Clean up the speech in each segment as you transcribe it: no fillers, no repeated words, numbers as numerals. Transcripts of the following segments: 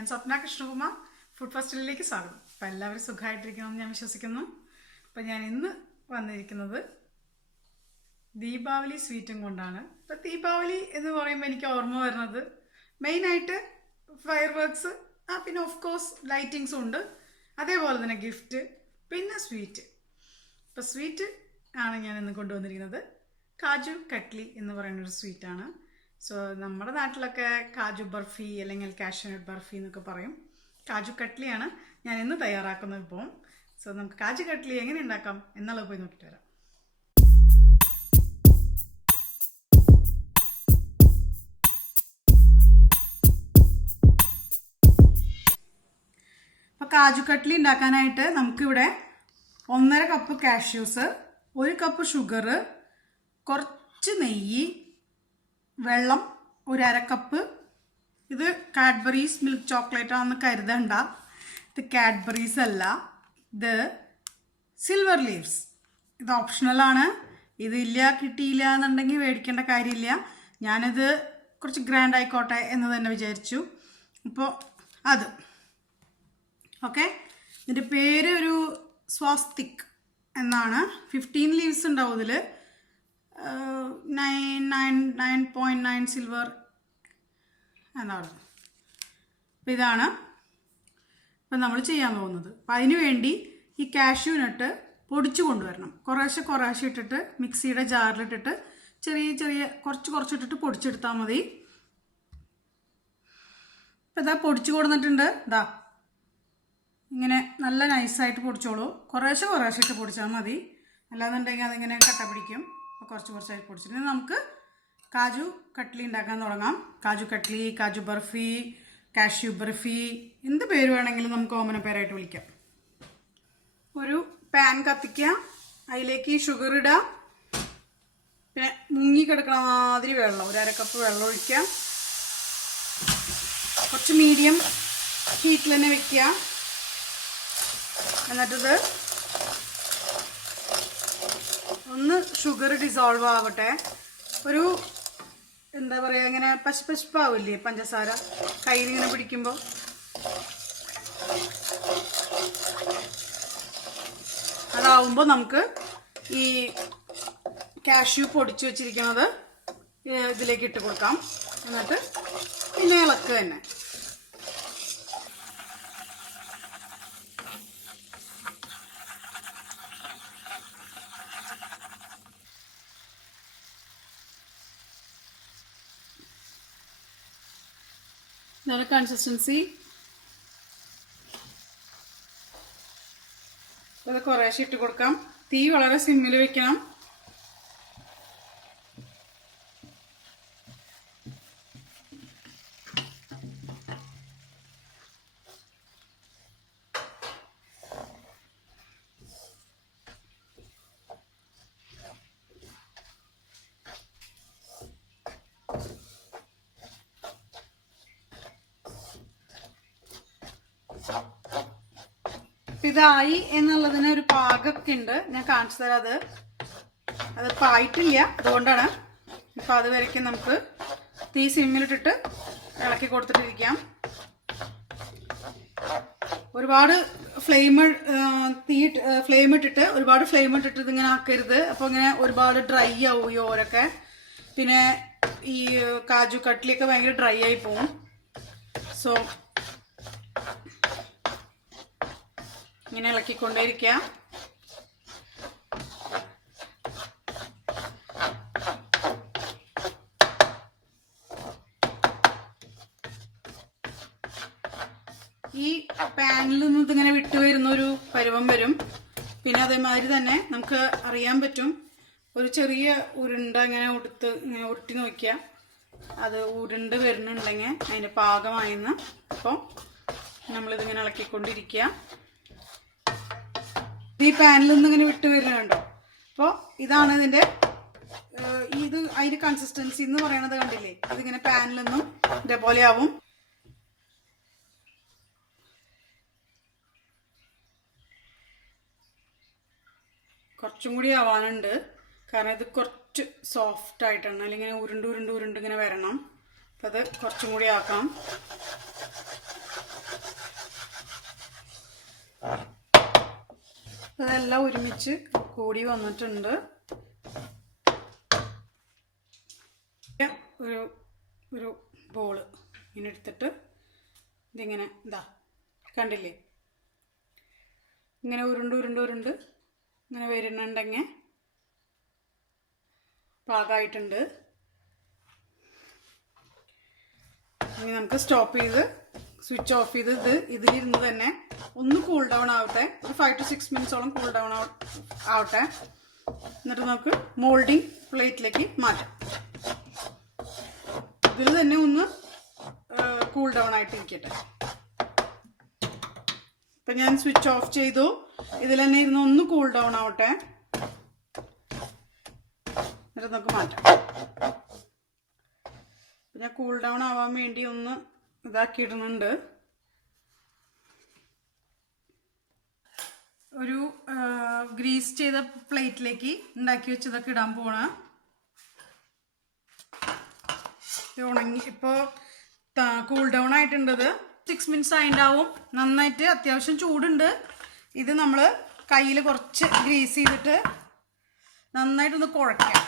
ഞാൻ സ്വപ്ന കൃഷ്ണകുമാർ. ഫുഡ് ഫെസ്റ്റിവലിലേക്ക് സ്വാഗതം. അപ്പോൾ എല്ലാവരും സുഖമായിട്ടിരിക്കണമെന്ന് ഞാൻ വിശ്വസിക്കുന്നു. അപ്പോൾ ഞാൻ ഇന്ന് വന്നിരിക്കുന്നത് ദീപാവലി സ്വീറ്റും കൊണ്ടാണ്. ഇപ്പോൾ ദീപാവലി എന്ന് പറയുമ്പോൾ എനിക്ക് ഓർമ്മ വരുന്നത് മെയിനായിട്ട് ഫയർ വർക്ക്സ്, പിന്നെ ഓഫ് കോഴ്സ് ലൈറ്റിങ്സും ഉണ്ട്, അതേപോലെ തന്നെ ഗിഫ്റ്റ്, പിന്നെ സ്വീറ്റ്. ഇപ്പോൾ സ്വീറ്റ് ആണ് ഞാൻ ഇന്ന് കൊണ്ടുവന്നിരിക്കുന്നത്. കാജു കട്ട്ലി എന്ന് പറയുന്നൊരു സ്വീറ്റാണ്. സോ നമ്മുടെ നാട്ടിലൊക്കെ കാജു ബർഫി അല്ലെങ്കിൽ കാഷ്യൂനട്ട് ബർഫി എന്നൊക്കെ പറയും. കാജു കട്ട്ലിയാണ് ഞാൻ ഇന്ന് തയ്യാറാക്കുന്നത് ഇപ്പോൾ. സോ നമുക്ക് കാജു കട്ട്ലി എങ്ങനെ ഉണ്ടാക്കാം എന്നുള്ളത് പോയി നോക്കിയിട്ട് വരാം. അപ്പോൾ കാജു കട്ട്ലി ഉണ്ടാക്കാനായിട്ട് നമുക്കിവിടെ 1.5 കപ്പ് കാഷ്യൂസ്, 1 കപ്പ് ഷുഗർ, കുറച്ച് നെയ്യ്, വെള്ളം 1/2 കപ്പ്. ഇത് കാഡ്ബറീസ് മിൽക്ക് ചോക്ലേറ്റ് ആണെന്ന് കരുതണ്ട, ഇത് കാഡ്ബറീസ് അല്ല, ഇത് സിൽവർ ലീവ്സ്. ഇത് ഓപ്ഷണലാണ്. ഇതില്ല, കിട്ടിയില്ല എന്നുണ്ടെങ്കിൽ മേടിക്കേണ്ട കാര്യമില്ല. ഞാനിത് കുറച്ച് ഗ്രാൻഡ് ആയിക്കോട്ടെ എന്ന് തന്നെ വിചാരിച്ചു. അപ്പോൾ അത് ഓക്കെ. ഇതിൻ്റെ പേര് ഒരു സ്വാസ്തിക് എന്നാണ്. 15 ലീവ്സ് ഉണ്ടാവും ഇതിൽ. 9.9 സിൽവർ എന്നാണ്. അപ്പം ഇതാണ് ഇപ്പം നമ്മൾ ചെയ്യാൻ പോകുന്നത്. അപ്പം അതിന് വേണ്ടി ഈ കാഷ്യൂ നട്ട് പൊടിച്ചു കൊണ്ടുവരണം. കുറേശ്ശെ ഇട്ടിട്ട് മിക്സിയുടെ ജാറിലിട്ടിട്ട് ചെറിയ കുറച്ചിട്ടിട്ട് പൊടിച്ചെടുത്താൽ മതി. ഇപ്പം ഇതാ പൊടിച്ചു കൊടുത്തിട്ടുണ്ട്. ഇതാ ഇങ്ങനെ നല്ല നൈസായിട്ട് പൊടിച്ചോളൂ. കുറേശ്ശെ ഇട്ട് പൊടിച്ചാൽ മതി, അല്ലാന്നുണ്ടെങ്കിൽ അതിങ്ങനെ കട്ട പിടിക്കും. അപ്പോൾ കുറച്ചായിട്ട് പൊടിച്ചിട്ട് നമുക്ക് കാജു കട്ട്ലി ഉണ്ടാക്കാൻ തുടങ്ങാം. കാജു കട്ട്ലി, കാജു ബർഫി, കാഷ്യൂ ബർഫി, എന്ത് പേര് വേണമെങ്കിലും നമുക്ക് ഓമന പേരായിട്ട് വിളിക്കാം. ഒരു പാൻ കത്തിക്കുക, അതിലേക്ക് ഷുഗർ ഇടുക, പിന്നെ മുങ്ങി കിടക്കണ മാതിരി വെള്ളം, 1/2 കപ്പ് വെള്ളം ഒഴിക്കുക. കുറച്ച് മീഡിയം ഹീറ്റിൽ തന്നെ വെക്കുക. എന്നിട്ടിത് ഒന്ന് ഷുഗർ ഡിസോൾവ് ആവട്ടെ. ഒരു എന്താ പറയുക, ഇങ്ങനെ പശുപ്പാവില്ലേ പഞ്ചസാര, കയ്യിൽ ഇങ്ങനെ പിടിക്കുമ്പോൾ. അതാവുമ്പോൾ നമുക്ക് ഈ കാഷ്യൂ പൊടിച്ചു വെച്ചിരിക്കുന്നത് ഇതിലേക്ക് ഇട്ട് കൊടുക്കാം. എന്നിട്ട് പിന്നെ ഇളക്കുക തന്നെ. ഇതാണ് കൺസിസ്റ്റൻസി. അത് കുറേശ്ശെ ഇട്ട് കൊടുക്കാം. തീ വളരെ സിമ്മിൽ വെക്കണം. ഇതായി എന്നുള്ളതിന് ഒരു പാകമൊക്കെ ഉണ്ട്, ഞാൻ കാണിച്ചു തരാം. അതിപ്പോൾ ആയിട്ടില്ല, അതുകൊണ്ടാണ്. ഇപ്പം അത് വരയ്ക്കും നമുക്ക് തീ സിമ്മിലിട്ടിട്ട് ഇളക്കി കൊടുത്തിട്ടിരിക്കാം. ഒരുപാട് ഫ്ലെയിം ഇട്ടിട്ട് ഇതിങ്ങനെ ആക്കരുത്. അപ്പോൾ ഇങ്ങനെ ഒരുപാട് ഡ്രൈ ആവും ഈ ഓരൊക്കെ. പിന്നെ ഈ കാജു കട്ട്ലിയൊക്കെ ഭയങ്കര ഡ്രൈ ആയി പോവും. സോ ഇങ്ങനെ ഇളക്കിക്കൊണ്ടേയിരിക്കുക. ഈ പാനിൽ നിന്ന് ഇതിങ്ങനെ വിട്ടുവരുന്നൊരു പരുവം വരും. പിന്നെ അതേമാതിരി തന്നെ നമുക്ക് അറിയാൻ പറ്റും, ഒരു ചെറിയ ഉരുണ്ട ഇങ്ങനെ ഉരുട്ടി നോക്കിയാൽ അത് ഉരുണ്ട് വരുന്നുണ്ടെങ്കിൽ അതിൻ്റെ പാകമായെന്ന്. അപ്പോൾ നമ്മളിതിങ്ങനെ ഇളക്കിക്കൊണ്ടിരിക്കുക. ഈ പാനിൽ നിന്ന് ഇങ്ങനെ വിട്ട് വരുന്നുണ്ടോ? അപ്പോൾ ഇതാണ് ഇതിൻ്റെ അതിൻ്റെ കൺസിസ്റ്റൻസി എന്ന് പറയണത്. കണ്ടില്ലേ, ഇതിങ്ങനെ പാനിൽ നിന്നും ഇതേപോലെ ആവും. കുറച്ചും കൂടി ആവാനുണ്ട്, കാരണം ഇത് കുറച്ച് സോഫ്റ്റ് ആയിട്ടാണ്, അല്ലെങ്കിൽ ഉരുണ്ട് ഇങ്ങനെ വരണം. അപ്പം അത് കുറച്ചും കൂടി ആക്കാം. അതെല്ലാം ഒരുമിച്ച് കൂടി വന്നിട്ടുണ്ട്. ഒരു ബോള് ഇങ്ങനെ എടുത്തിട്ട് ഇതിങ്ങനെ ഇതാ കണ്ടില്ലേ, ഇങ്ങനെ ഉരുണ്ട് ഇങ്ങനെ വരുന്നുണ്ടെങ്കിൽ പാകമായിട്ടുണ്ട്. ഇനി നമുക്ക് സ്റ്റോപ്പ് ചെയ്ത് സ്വിച്ച് ഓഫ് ചെയ്ത് ഇതിലിരുന്ന് തന്നെ ഒന്ന് കൂൾ ഡൗൺ ആവട്ടെ. ഒരു 5 to 6 മിനിറ്റ്സോളം കൂൾ ഡൗൺ ആവട്ടെ. എന്നിട്ട് നമുക്ക് മോൾഡിങ് പ്ലേറ്റിലേക്ക് മാറ്റാം. ഇതിൽ തന്നെ ഒന്ന് കൂൾ ഡൗൺ ആയിട്ടിരിക്കട്ടെ. ഇപ്പം ഞാൻ സ്വിച്ച് ഓഫ് ചെയ്തു. ഇതിൽ തന്നെ ഇരുന്ന് ഒന്ന് കൂൾ ഡൗൺ ആവട്ടെ. എന്നിട്ട് നമുക്ക് മാറ്റാം. ഞാൻ കൂൾ ഡൗൺ ആവാൻ വേണ്ടി ഒന്ന് ഇതാക്കിയിടുന്നുണ്ട്. ഒരു ഗ്രീസ് ചെയ്ത പ്ലേറ്റിലേക്ക് ഉണ്ടാക്കി വെച്ചതൊക്കെ ഇടാൻ പോണ. ഉണങ്ങി ഇപ്പോൾ കൂൾ ഡൗൺ ആയിട്ടുണ്ടത്. 6 മിനിറ്റ്സ് ആയിട്ടുണ്ടാവും. നന്നായിട്ട് അത്യാവശ്യം ചൂടുണ്ട്. ഇത് നമ്മൾ കയ്യിൽ കുറച്ച് ഗ്രീസ് ചെയ്തിട്ട് നന്നായിട്ടൊന്ന് കുഴയ്ക്കാം.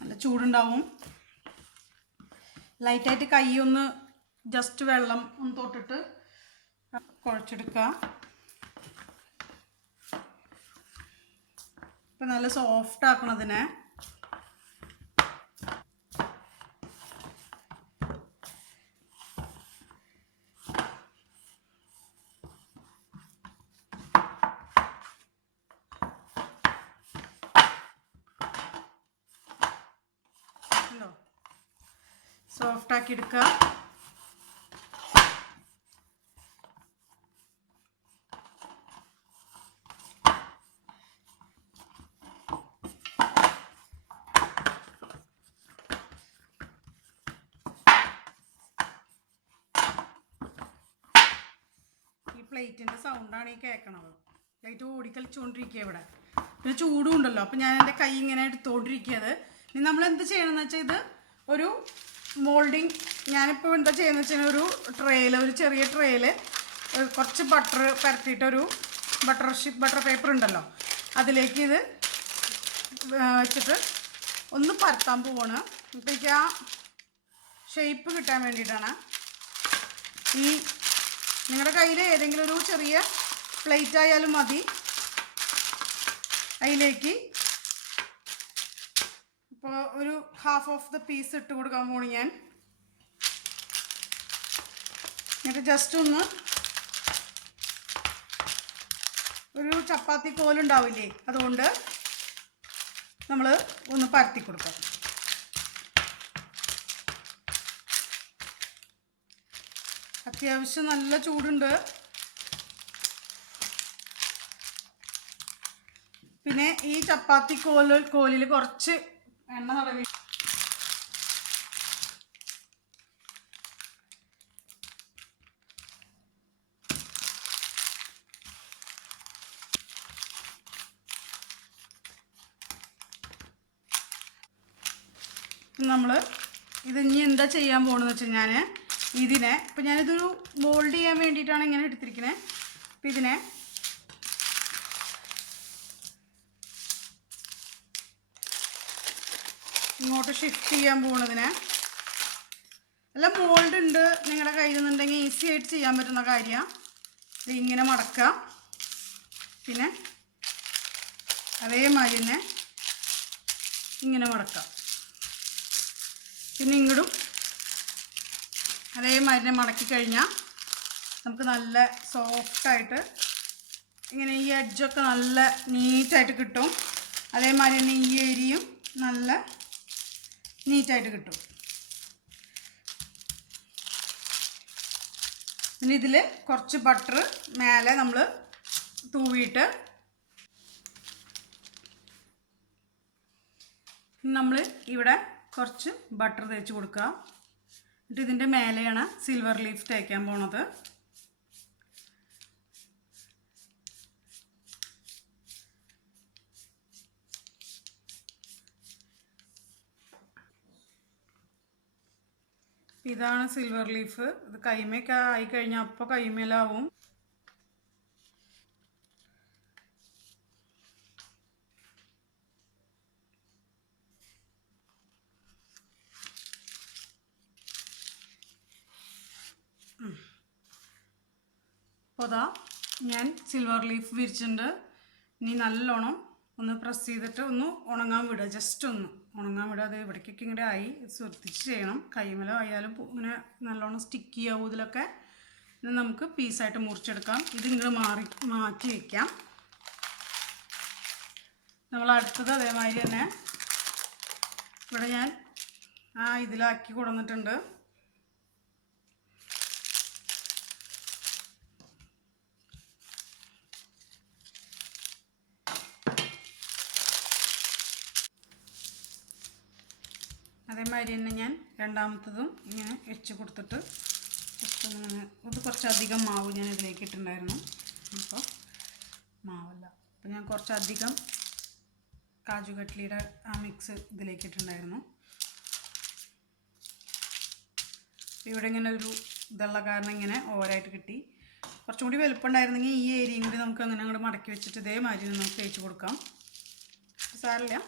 നല്ല ചൂടുണ്ടാവും. ലൈറ്റായിട്ട് കൈ ഒന്ന് ജസ്റ്റ് വെള്ളം ഒന്ന് തൊട്ടിട്ട് കുഴച്ചെടുക്കുക. ഇപ്പം നല്ല സോഫ്റ്റ് ആക്കണതിനെ. സോഫ്റ്റ് ആക്കി എടുക്കുക. ഈ പ്ലേറ്റിൻ്റെ സൗണ്ടാണ് ഈ കേൾക്കണത്. പ്ലേറ്റ് ഓടിക്കളിച്ചുകൊണ്ടിരിക്കുക ഇവിടെ. പിന്നെ ചൂടും ഉണ്ടല്ലോ. അപ്പം ഞാൻ എൻ്റെ കൈ ഇങ്ങനെ എടുത്തുകൊണ്ടിരിക്കുന്നത്. ഇനി നമ്മൾ എന്ത് ചെയ്യണമെന്ന് വെച്ചാൽ ഇത് ഒരു മോൾഡിങ്, ഞാനിപ്പോൾ എന്താ ചെയ്യുന്നത് വെച്ചാൽ ഒരു ട്രേയിൽ, ഒരു ചെറിയ ട്രേയിൽ കുറച്ച് ബട്ടർ പരത്തിയിട്ടൊരു ബട്ടർ പേപ്പർ ഉണ്ടല്ലോ, അതിലേക്ക് ഇത് വെച്ചിട്ട് ഒന്ന് പരത്താൻ പോവാണ്. ഇപ്പോഴേക്ക് ആ ഷേപ്പ് കിട്ടാൻ വേണ്ടിയിട്ടാണ്. ഈ നിങ്ങളുടെ കയ്യിൽ ഏതെങ്കിലും ഒരു ചെറിയ പ്ലേറ്റ് ആയാലും മതി. അതിലേക്ക് ഇപ്പോൾ ഒരു ഹാഫ് ഓഫ് ദ പീസ് ഇട്ട് കൊടുക്കാൻ പോണു ഞാൻ. എന്നിട്ട് ജസ്റ്റ് ഒന്ന് ഒരു ചപ്പാത്തി കോലുണ്ടാവില്ലേ, അതുകൊണ്ട് നമ്മൾ ഒന്ന് പരത്തി കൊടുക്കാം. അത്യാവശ്യം നല്ല ചൂടുണ്ട്. പിന്നെ ഈ ചപ്പാത്തി കോലിൽ കുറച്ച് എണ്ണ തടവി നമ്മൾ ഇത് ഇനി എന്താ ചെയ്യാൻ പോകണമെന്ന് വെച്ചാൽ ഞാൻ ഇതിനെ ഇപ്പം ഞാനിതൊരു മോൾഡ് ചെയ്യാൻ വേണ്ടിയിട്ടാണ് ഇങ്ങനെ എടുത്തിരിക്കുന്നത്. അപ്പം ഇതിനെ ഇങ്ങോട്ട് ഷിഫ്റ്റ് ചെയ്യാൻ പോകുന്നതിന് അല്ല, മോൾഡ് ഉണ്ട് നിങ്ങളുടെ കയ്യിൽ നിന്നുണ്ടെങ്കിൽ ഈസി ആയിട്ട് ചെയ്യാൻ പറ്റുന്ന കാര്യമാണ്. ഇത് ഇങ്ങനെ മടക്കുക, പിന്നെ അതേമാതിരി തന്നെ ഇങ്ങനെ മടക്കാം, പിന്നെ ഇങ്ങോട്ടും അതേമാതിരി മടക്കി കഴിഞ്ഞാൽ നമുക്ക് നല്ല സോഫ്റ്റായിട്ട് ഇങ്ങനെ ഈ എഡ്ജൊക്കെ നല്ല നീറ്റായിട്ട് കിട്ടും. അതേമാതിരി തന്നെ ഈ ഏരിയയും നല്ല നീറ്റായിട്ട് കിട്ടും. പിന്നെ ഇതിൽ കുറച്ച് ബട്ടർ മേലെ നമ്മൾ തൂവിയിട്ട് നമ്മൾ ഇവിടെ കുറച്ച് ബട്ടർ തേച്ച് കൊടുക്കുക. എന്നിട്ട് ഇതിൻ്റെ മേലെയാണ് സിൽവർ ലീഫ് തേക്കാൻ പോണത്. ഇതാണ് സിൽവർ ലീഫ്. ഇത് കൈമയൊക്കെ ആയിക്കഴിഞ്ഞാൽ അപ്പോൾ കൈമേലാവും. അപ്പോൾ അതാ ഞാൻ സിൽവർ ലീഫ് വിരിച്ചിട്ടുണ്ട്. ഇനി നല്ലോണം ഒന്ന് പ്രസ് ചെയ്തിട്ട് ഒന്ന് ഉണങ്ങാൻ വിടുക. ജസ്റ്റ് ഒന്ന് ഉണങ്ങാൻ വിടുക. അത് ഇവിടേക്കൊക്കെ ഇങ്ങനെ ആയി ശ്രദ്ധിച്ച് ചെയ്യണം. കൈമല ആയാലും ഇങ്ങനെ നല്ലോണം സ്റ്റിക്കി ആവും. ഇതിലൊക്കെ ഇത് നമുക്ക് പീസായിട്ട് മുറിച്ചെടുക്കാം. ഇതിങ്ങനെ മാറ്റി വയ്ക്കാം. നമ്മൾ അടുത്തത് അതേമാതിരി തന്നെ ഇവിടെ ഞാൻ ഇതിലാക്കി കൊടുത്തിട്ടുണ്ട്. അതേമാതിരി തന്നെ ഞാൻ രണ്ടാമത്തതും ഇങ്ങനെ വെച്ച് കൊടുത്തിട്ട് ജസ്റ്റ് ഇങ്ങനെ ഇത് കുറച്ചധികം മാവ് ഞാൻ ഇതിലേക്ക് ഇട്ടിട്ടുണ്ടായിരുന്നു. അപ്പോൾ മാവല്ല, അപ്പോൾ ഞാൻ കുറച്ചധികം കാജു കട്ട്ലിയുടെ ആ മിക്സ് ഇതിലേക്ക് ഇട്ടിട്ടുണ്ടായിരുന്നു. ഇവിടെ ഇങ്ങനെ ഒരു ഇതുള്ള കാരണം ഇങ്ങനെ ഓവറായിട്ട് കിട്ടി. കുറച്ചും കൂടി വലുപ്പം ഉണ്ടായിരുന്നെങ്കിൽ ഈ ഏരിയയും കൂടി നമുക്ക് അങ്ങനെ അങ്ങോട്ട് മടക്കി വെച്ചിട്ട് ഇതേമാതിരി നമുക്ക് തേച്ച് കൊടുക്കാം. സാരമില്ല,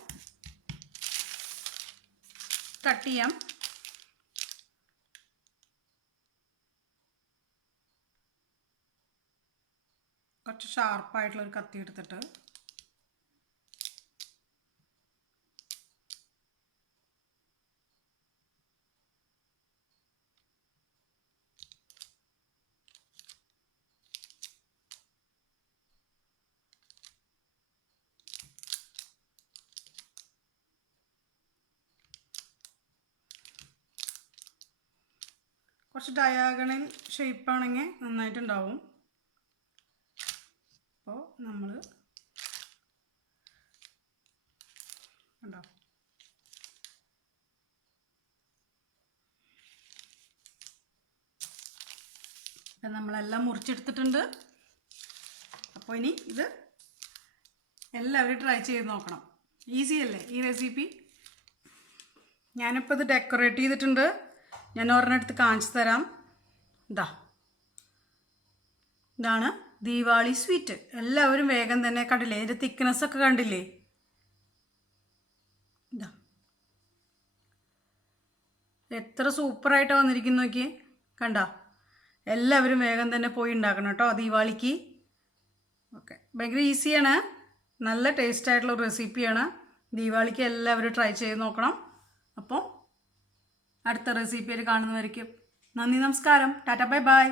കട്ട് ചെയ്യാം. കുറച്ച് ഷാർപ്പായിട്ടുള്ളൊരു കത്തി എടുത്തിട്ട് കുറച്ച് ഡയാഗണൽ ഷേപ്പാണെങ്കിൽ നന്നായിട്ടുണ്ടാവും. അപ്പോൾ നമ്മൾ കണ്ടോ, ഇപ്പം നമ്മളെല്ലാം മുറിച്ചെടുത്തിട്ടുണ്ട്. അപ്പോൾ ഇനി ഇത് എല്ലാവരും ട്രൈ ചെയ്ത് നോക്കണം. ഈസി അല്ലേ ഈ റെസിപ്പി? ഞാനിപ്പോൾ ഇത് ഡെക്കറേറ്റ് ചെയ്തിട്ടുണ്ട്. ഞാൻ ഒരെണ്ണെടുത്ത് കാണിച്ചു തരാം. ഇതാണ് ദീപാവലി സ്വീറ്റ്. എല്ലാവരും വേഗം തന്നെ കണ്ടില്ലേ, ഇതിൻ്റെ തിക്നെസ്സൊക്കെ കണ്ടില്ലേ? ഇതാ എത്ര സൂപ്പറായിട്ടാണ് വന്നിരിക്കുന്നു നോക്കിയേ, കണ്ടോ? എല്ലാവരും വേഗം തന്നെ പോയി ഉണ്ടാക്കണം കേട്ടോ ദീപാവലിക്ക്. ഓക്കെ, ഭയങ്കര ഈസിയാണ്, നല്ല ടേസ്റ്റ് ആയിട്ടുള്ള ഒരു റെസിപ്പിയാണ്. ദീപാവലിക്ക് എല്ലാവരും ട്രൈ ചെയ്ത് നോക്കണം. അപ്പോൾ അടുത്ത റെസിപ്പിയിൽ കാണുന്നവരേക്കും നന്ദി, നമസ്കാരം, ടാറ്റ, ബൈ ബൈ.